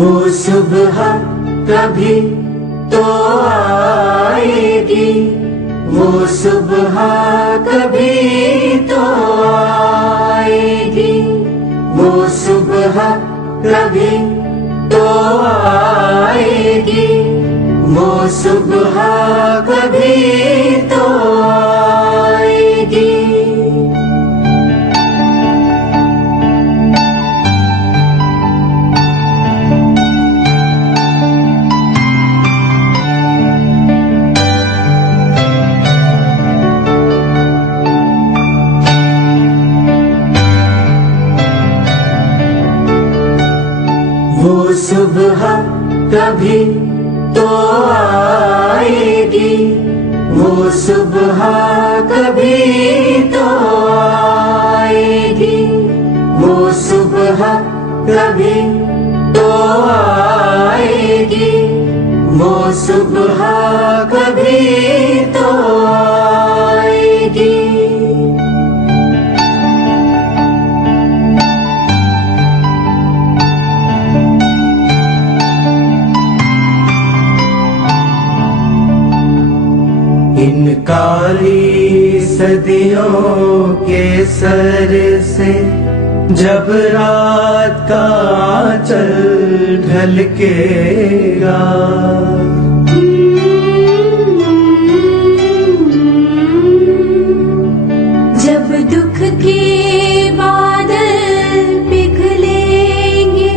वो सुबह कभी तो आएगी, वो सुबह कभी तो आएगी, वो सुबह कभी तो आएगी, वो सुबह कभी तो आएगी। वो सुबह कभी तो आएगी, वो सुबह कभी तो आएगी, वो सुबह कभी तो आएगी, वो सुबह कभी तो आएगी। इन काली सदियों के सर से जब रात का आंचल ढलकेगा, जब दुख के बादल पिघलेंगे,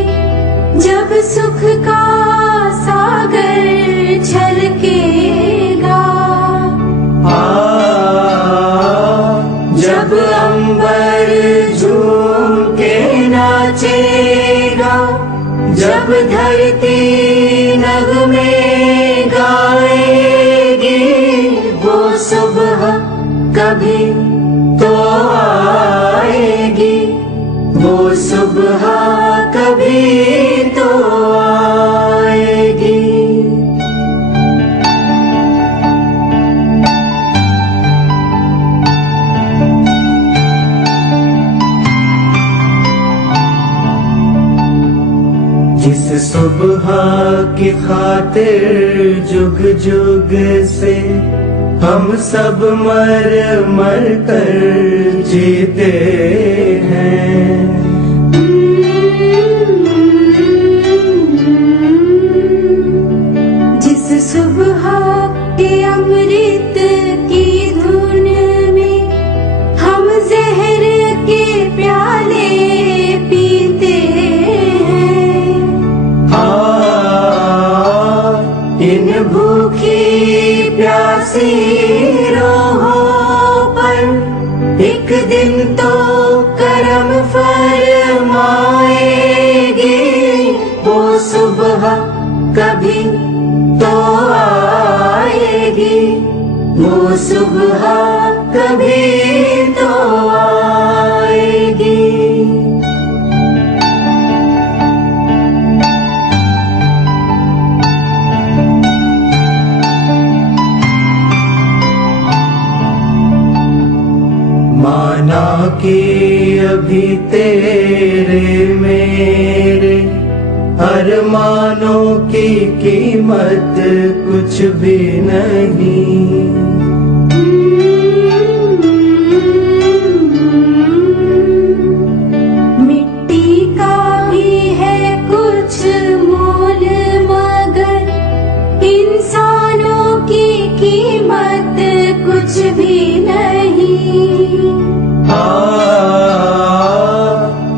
जब सुख का सागर छलकेगा, जब अंबर झूम के नाचेगा, जब धरती नगमे गाएगी, वो सुबह कभी तो आएगी, वो सुबह कभी तो आएगी। जिस सुबह की खातिर जुग जुग से हम सब मर मर कर जीते हैं, जिस सुबह के अमृत की धुन में हम जहर के प्याले पीते हैं, इन भूखी प्यासी रूहों पर एक दिन तो करम फरमाएगी, वो सुबह कभी तो आएगी, वो सुबह कभी तो आएगी। माना कि अभी तेरे मेरे अरमानों की कीमत कुछ भी नहीं, मिट्टी का भी है कुछ मोल, मगर इंसानों की कीमत कुछ भी नहीं।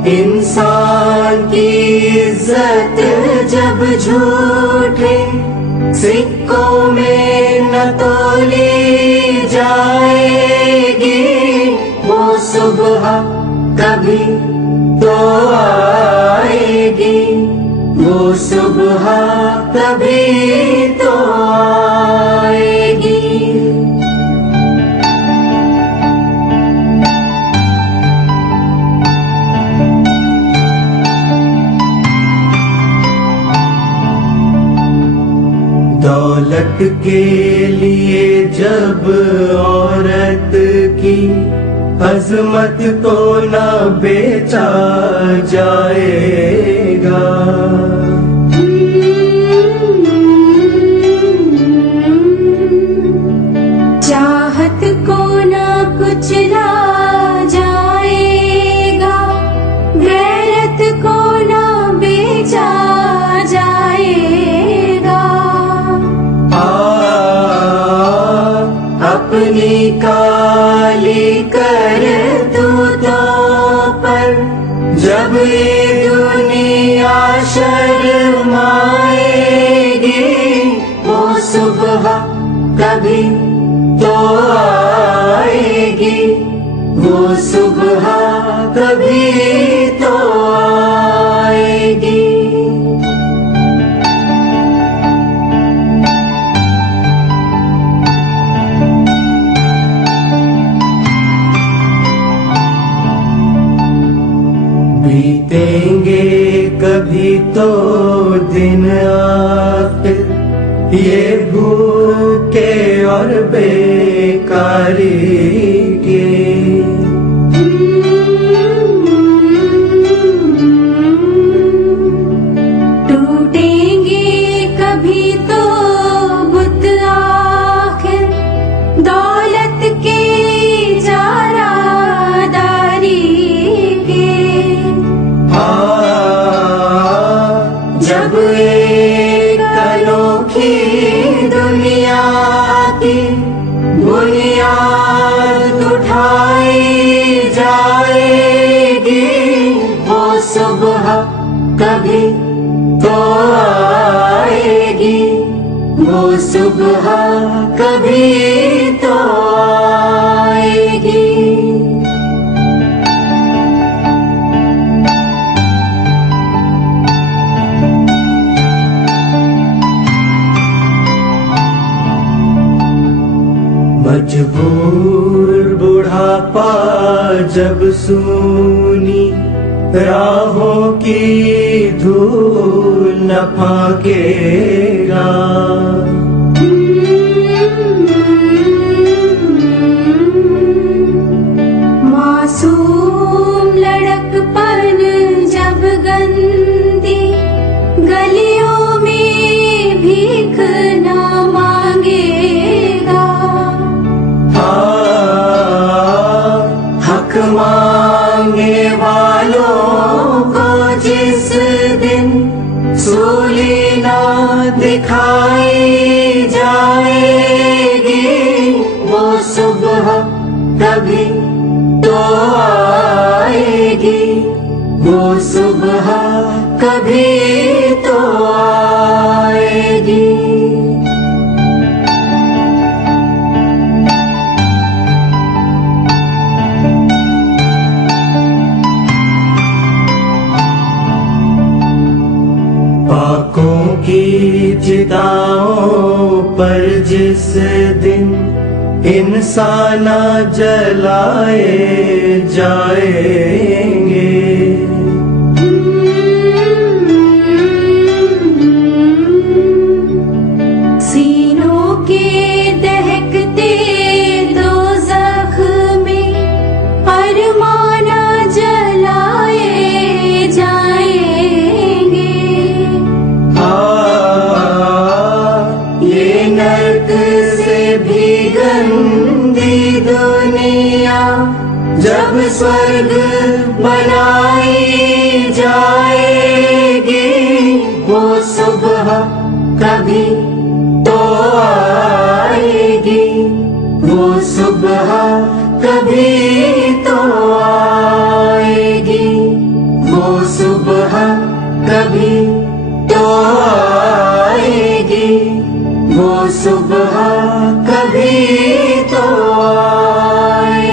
इंसान की इज्जत जब झूठे सिक्कों में न तोली जाएगी, वो सुबह कभी तो आएगी, वो सुबह कभी तो आएगी। दौलत के लिए जब औरत की अजमत को न बेचा जाएगा, अपनी काली करतूतों पर जब ये दुनिया शर्माएगी, वो सुबह कभी तो आएगी, वो सुबह कभी तो आएगी। बीतेंगे कभी तो दिन आखिर, ये भूखे और बेकारी के। टूटेंगे कभी तो बुत आखिर, दौलत के जारादारी के। जब एक अनोखी दुनिया की बुनियाद उठाई जाएगी, वो सुबह कभी तो आएगी, वो सुबह कभी तो आएगी। मजबूर बुढ़ापा जब सूनी राहों की धूल न फाकेगा, मासूम लड़कपन जब गंदी गलियों में भीख न मांगेगा, हक मांगे वालों को जिस दिन सूली ना दिखाई जाएगी, वो सुबह कभी तो आएगी, वो सुबह कभी तो आएगी। पाकों की चिताओं पर जिस दिन इंसान जलाए जाएंगे, सीनों के दहकते दोज़ख में अरमान जलाए जाएंगे। ये नर्क से भी गंदी दुनिया जब स्वर्ग बनाई जाएगी, वो सुबह कभी तो आएगी, वो सुबह कभी तो आएगी, वो सुबह कभी तो आएगी, वो सुबह कभी